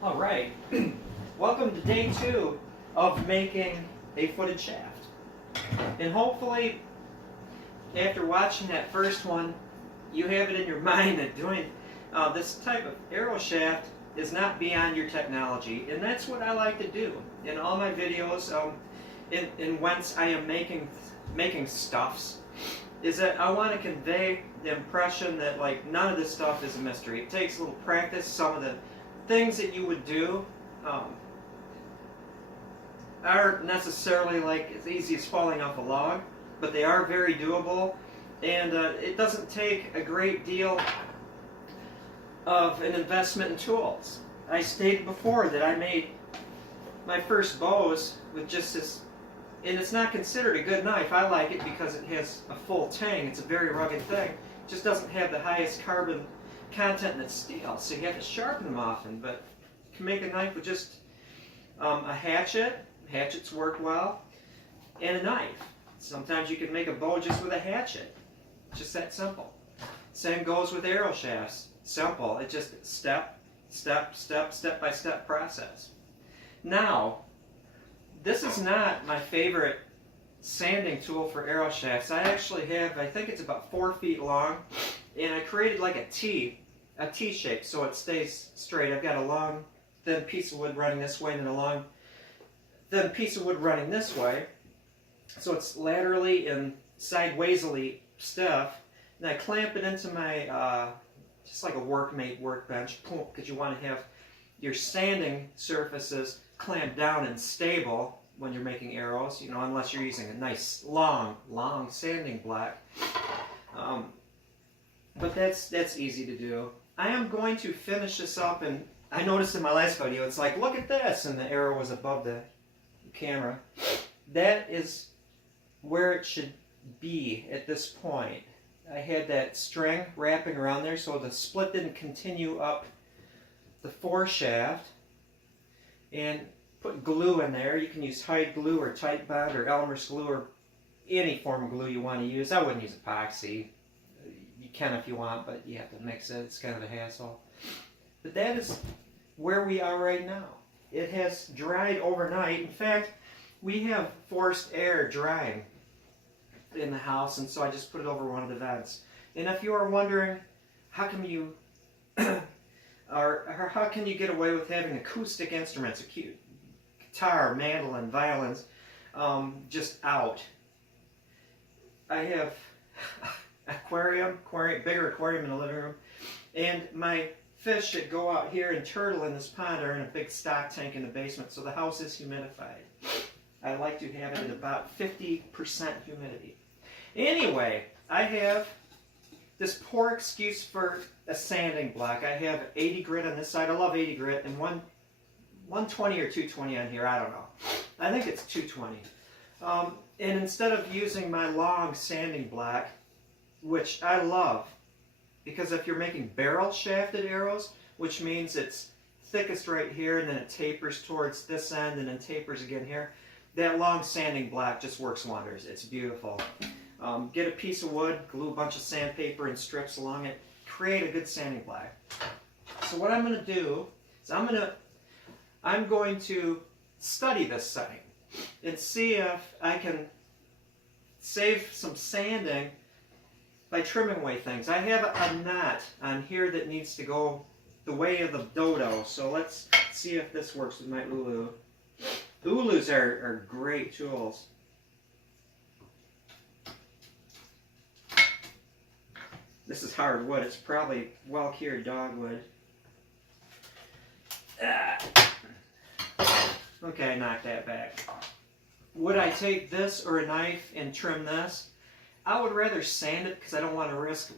All right, welcome to day 2 of making a footed shaft. And hopefully, after watching that first one, you have it in your mind that doing this type of arrow shaft is not beyond your technology. And that's what I like to do in all my videos, in whence I am making stuffs, is that I want to convey the impression that none of this stuff is a mystery. It takes a little practice. Some of the things that you would do aren't necessarily as easy as falling off a log, but they are very doable, and it doesn't take a great deal of an investment in tools. I stated before that I made my first bows with just this, and it's not considered a good knife. I like it because it has a full tang. It's a very rugged thing. It just doesn't have the highest carbon content in its steel, so you have to sharpen them often. But you can make a knife with just a hatchet. Hatchets work well, and a knife. Sometimes you can make a bow just with a hatchet. Just that simple. Same goes with arrow shafts. Simple. It's just step by step process. Now, this is not my favorite sanding tool for arrow shafts. I actually have, I think it's about 4 feet long, and I created like a T shape so it stays straight. I've got a long, thin piece of wood running this way, and then a long, thin piece of wood running this way. So it's laterally and sidewaysly stiff. And I clamp it into my, just like a workmate workbench, because you want to have your sanding surfaces clamped down and stable when you're making arrows, unless you're using a nice long sanding block. But that's easy to do. I am going to finish this up, and I noticed in my last video, it's like, look at this, and the arrow was above the camera. That is where it should be at this point. I had that string wrapping around there so the split didn't continue up the foreshaft, and put glue in there. You can use hide glue or tight bond or Elmer's glue or any form of glue you want to use. I wouldn't use epoxy. You can if you want, but you have to mix it. It's kind of a hassle. But that is where we are right now. It has dried overnight. In fact, we have forced air drying in the house, and so I just put it over one of the vents. And if you are wondering, how come you or how can you get away with having acoustic instruments, guitar, mandolin, violins, just out? I have bigger aquarium in the living room, and my fish that go out here and turtle in this pond are in a big stock tank in the basement, so the house is humidified. I like to have it at about 50% humidity. Anyway, I have this poor excuse for a sanding block. I have 80 grit on this side. I love 80 grit, and 120 or 220 on here. I don't know. I think it's 220. And instead of using my long sanding block, which I love, because if you're making barrel shafted arrows, which means it's thickest right here, and then it tapers towards this end, and then tapers again here, that long sanding block just works wonders. It's beautiful. Get a piece of wood, glue a bunch of sandpaper and strips along it, create a good sanding block. So what I'm going to do is I'm going to study this setting and see if I can save some sanding by trimming away things. I have a knot on here that needs to go the way of the dodo, so let's see if this works with my ulu. Ulus are great tools. This is hardwood. It's probably well-cured dogwood. Okay, I knocked that back. Would I take this or a knife and trim this? I would rather sand it because I don't want to risk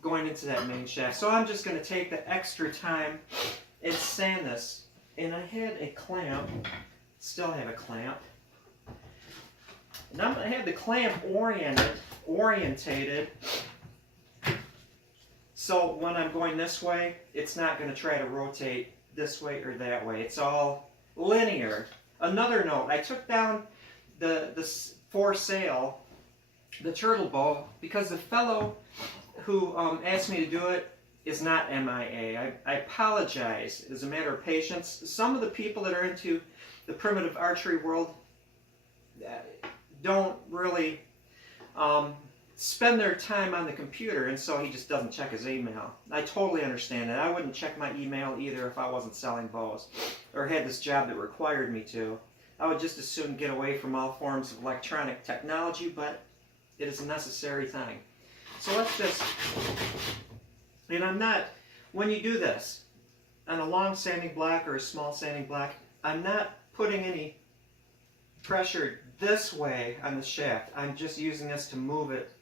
going into that main shaft. So I'm just going to take the extra time and sand this. And I had a clamp. Still have a clamp. And I'm going to have the clamp orientated. So when I'm going this way, it's not going to try to rotate this way or that way. It's all linear. Another note, I took down the for sale, the turtle bow, because the fellow who asked me to do it is not MIA. I apologize. As a matter of patience, some of the people that are into the primitive archery world don't really spend their time on the computer, and so he just doesn't check his email. I totally understand that. I wouldn't check my email either if I wasn't selling bows or had this job that required me to. I would just as soon get away from all forms of electronic technology, but it is a necessary thing. So let's just, and I'm not, when you do this, on a long sanding block or a small sanding block, I'm not putting any pressure this way on the shaft. I'm just using this to move it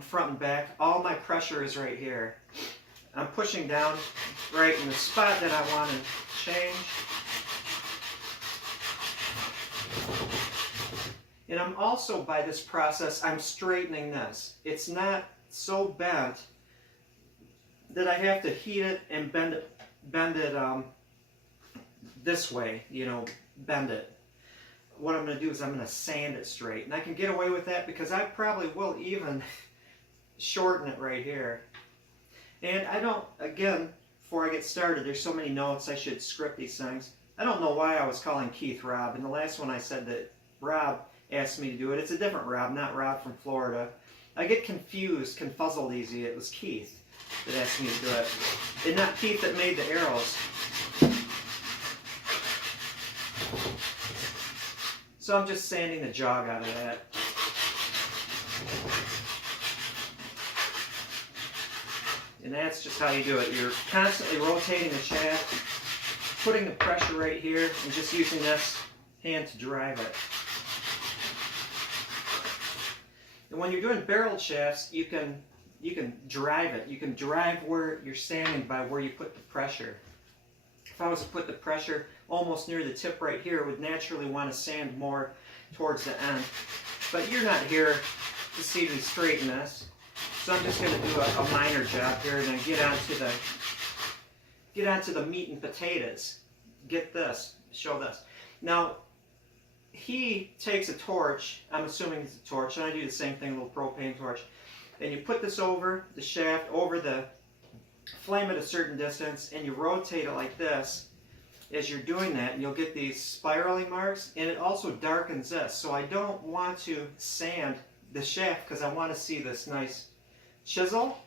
front and back. All my pressure is right here. I'm pushing down right in the spot that I want to change. And I'm also, by this process, I'm straightening this. It's not so bent that I have to heat it and bend it this way, you know, bend it. What I'm going to do is I'm going to sand it straight. And I can get away with that because I probably will even shorten it right here. And I don't, again, before I get started, there's so many notes, I should script these things. I don't know why I was calling Keith Rob. In the last one I said that Rob asked me to do it. It's a different Rob, not Rob from Florida. I get confused, confuzzled easy. It was Keith that asked me to do it. And not Keith that made the arrows. So I'm just sanding the jog out of that. And that's just how you do it. You're constantly rotating the shaft, putting the pressure right here, and just using this hand to drive it. And when you're doing barreled shafts, you can drive it. You can drive where you're sanding by where you put the pressure. If I was to put the pressure almost near the tip right here, I would naturally want to sand more towards the end. But you're not here to see me straighten this. So I'm just going to do a minor job here and then get onto the meat and potatoes. Get this, show this. Now, he takes a torch, I'm assuming it's a torch, and I do the same thing, a little propane torch. And you put this over the shaft, over the flame at a certain distance, and you rotate it like this. As you're doing that, and you'll get these spiraling marks, and it also darkens this. So I don't want to sand the shaft because I want to see this nice chisel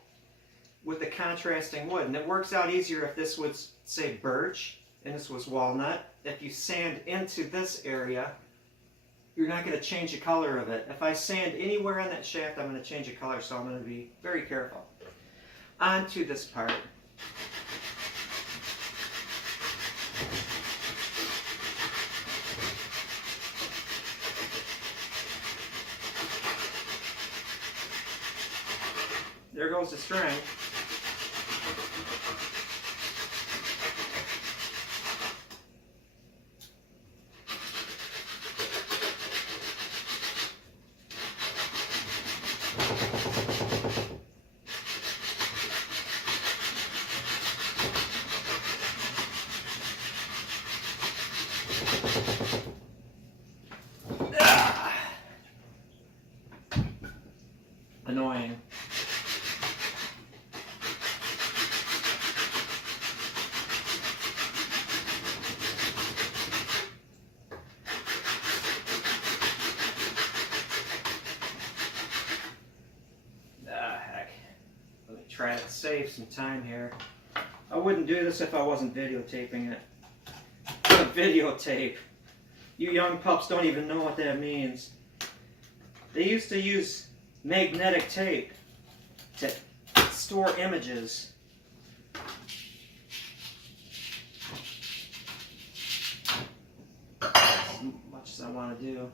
with the contrasting wood. And it works out easier if this was, say, birch, and this was walnut. If you sand into this area, you're not going to change the color of it. If I sand anywhere on that shaft, I'm going to change the color, so I'm going to be very careful. On to this part. There goes the string. Annoying. Heck. Let me try to save some time here. I wouldn't do this if I wasn't videotaping it. Videotape. You young pups don't even know what that means. They used to use magnetic tape to store images. As much as I want to do.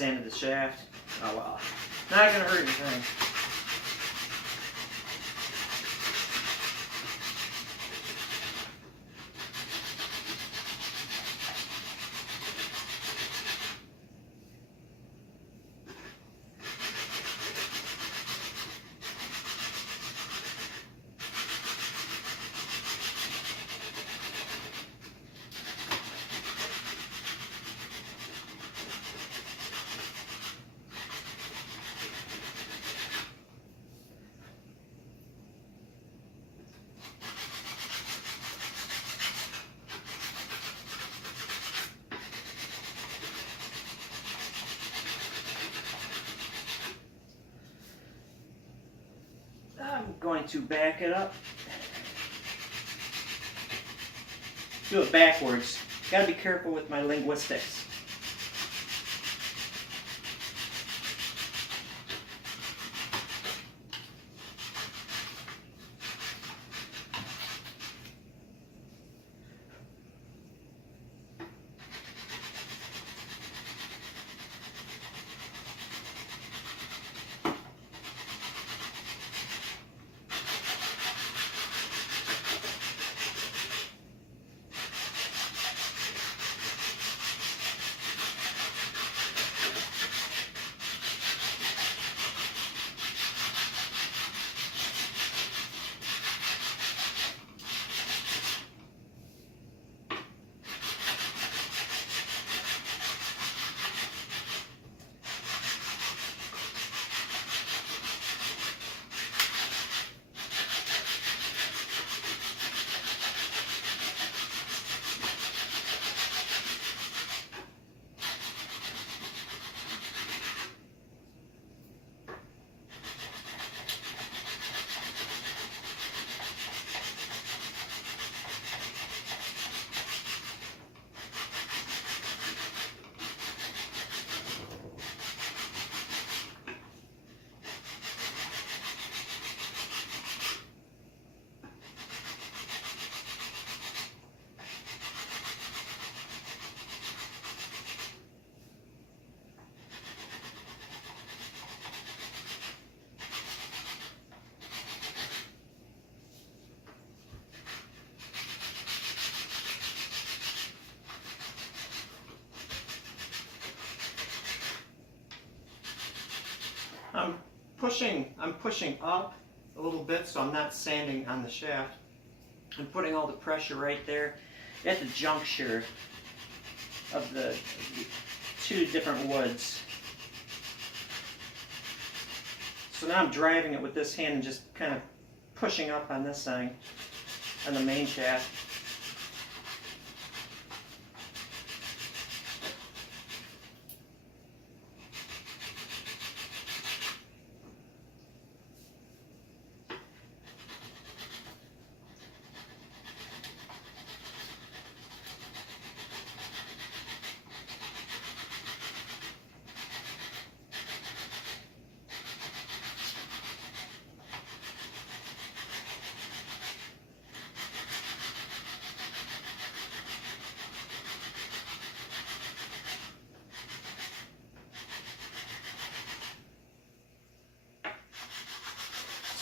sanded the shaft. Oh well. Not gonna hurt anything. I'm going to back it up. Do it backwards. Gotta be careful with my linguistics. I'm pushing up a little bit so I'm not sanding on the shaft. I'm putting all the pressure right there at the juncture of the two different woods. So now I'm driving it with this hand and just kind of pushing up on this thing, on the main shaft.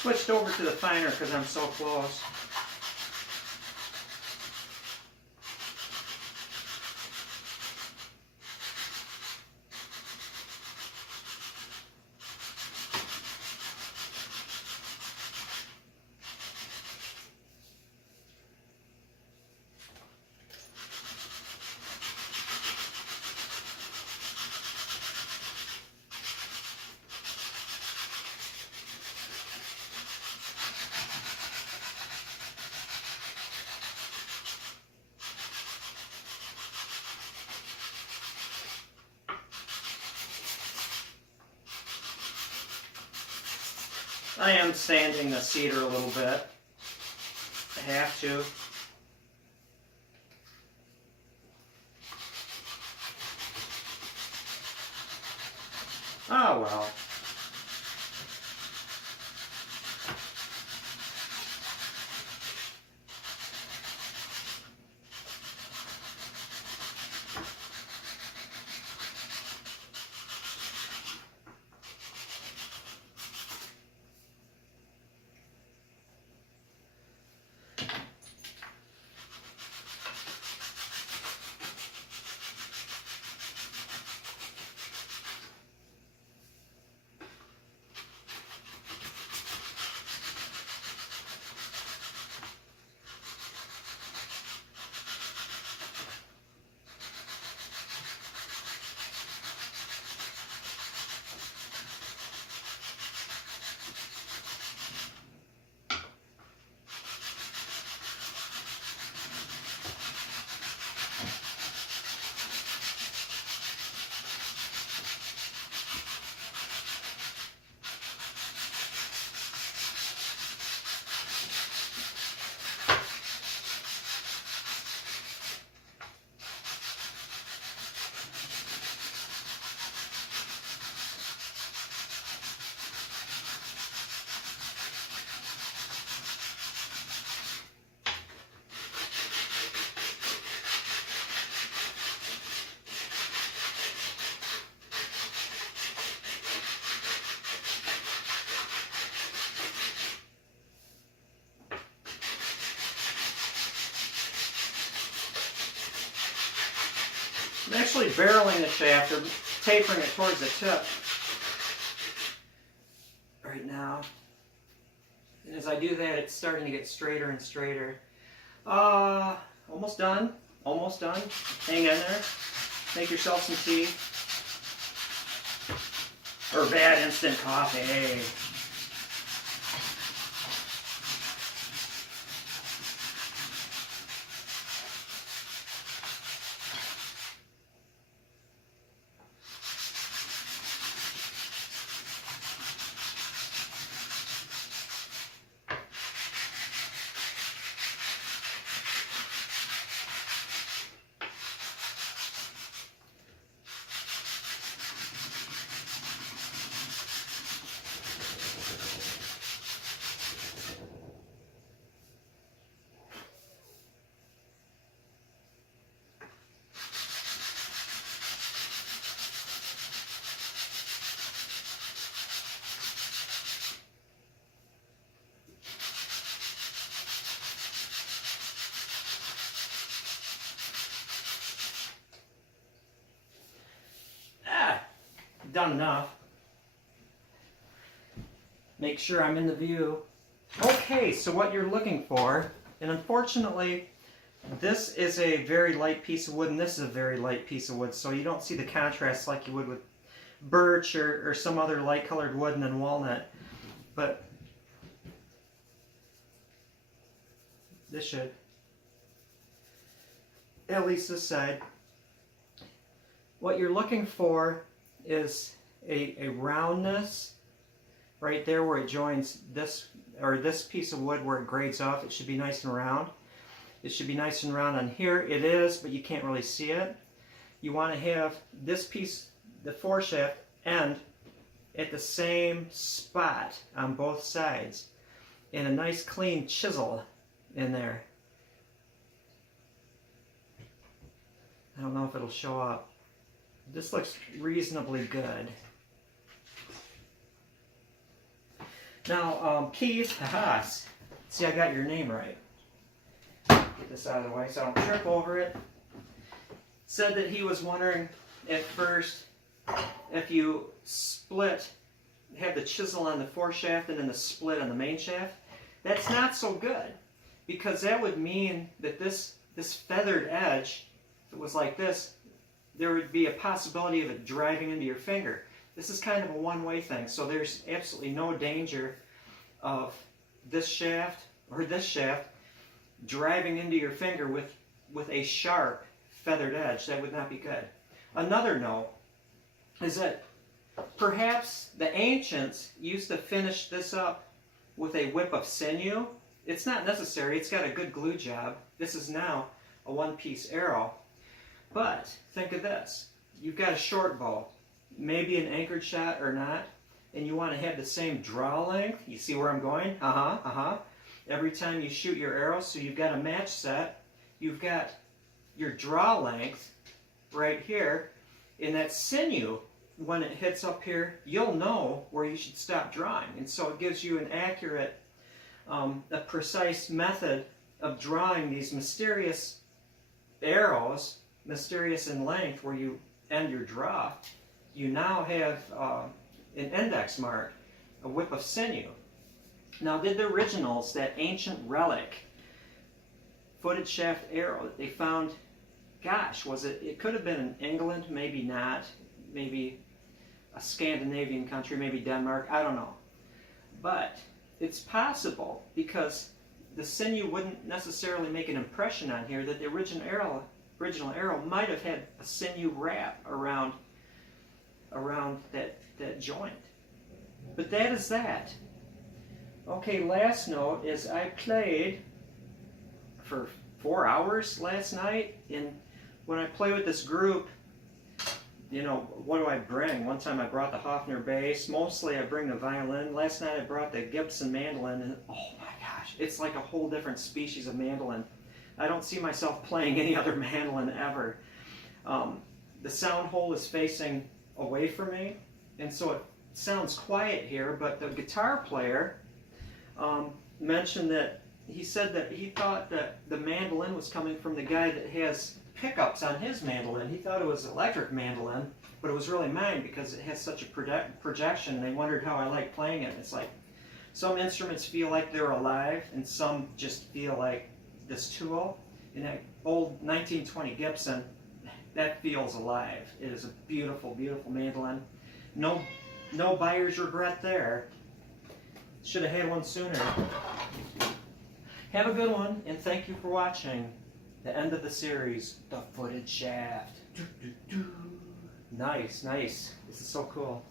Switched over to the finer because I'm so close. I am sanding the cedar a little bit. I have to. Oh well. actually barreling the shaft or tapering it towards the tip right now. And as I do that, it's starting to get straighter and straighter. Almost done. Almost done. Hang in there. Make yourself some tea. Or bad instant coffee. Done enough. Make sure I'm in the view. Okay, so what you're looking for, and unfortunately this is a very light piece of wood and this is a very light piece of wood, so you don't see the contrast like you would with birch or some other light colored wood and then walnut. But this should, at least this side. What you're looking for is a roundness right there where it joins this, or this piece of wood where it grades off. It should be nice and round. It should be nice and round on here. It is, but you can't really see it. You want to have this piece, the foreshaft, end at the same spot on both sides, and a nice clean chisel in there. I don't know if it'll show up. This looks reasonably good. Now, Keith, see, I got your name right. Get this out of the way so I don't trip over it. Said that he was wondering at first if you split, have the chisel on the foreshaft and then the split on the main shaft. That's not so good, because that would mean that this feathered edge, if it was like this, there would be a possibility of it driving into your finger. This is kind of a one-way thing, so there's absolutely no danger of this shaft or this shaft driving into your finger with a sharp feathered edge. That would not be good. Another note is that perhaps the ancients used to finish this up with a whip of sinew. It's not necessary. It's got a good glue job. This is now a one-piece arrow. But think of this. You've got a short bow, maybe an anchored shot or not, and you want to have the same draw length. You see where I'm going? Every time you shoot your arrow, so you've got a match set. You've got your draw length right here. In that sinew, when it hits up here, you'll know where you should stop drawing. And so it gives you an accurate, a precise method of drawing these mysterious arrows, mysterious in length, where you end your draw. You now have an index mark, a whip of sinew. Now, did the originals, that ancient relic, footed shaft arrow that they found, gosh, was it could have been in England, maybe not, maybe a Scandinavian country, maybe Denmark, I don't know. But it's possible, because the sinew wouldn't necessarily make an impression on here, that the original arrow might have had a sinew wrap around that joint. But that is that. Okay, last note is I played for 4 hours last night, and when I play with this group, you know, what do I bring? One time I brought the Hofner bass. Mostly I bring the violin. Last night I brought the Gibson mandolin, and oh my gosh, it's like a whole different species of mandolin. I don't see myself playing any other mandolin ever. The sound hole is facing away from me, and so it sounds quiet here, but the guitar player mentioned that he said that he thought that the mandolin was coming from the guy that has pickups on his mandolin. He thought it was electric mandolin, but it was really mine because it has such a projection, and they wondered how I like playing it. It's like some instruments feel like they're alive, and some just feel like this tool. And that old 1920 Gibson, that feels alive. It is a beautiful, beautiful mandolin. No buyer's regret there. Should have had one sooner. Have a good one, and thank you for watching the end of the series, The Footed Shaft. Nice, nice. This is so cool.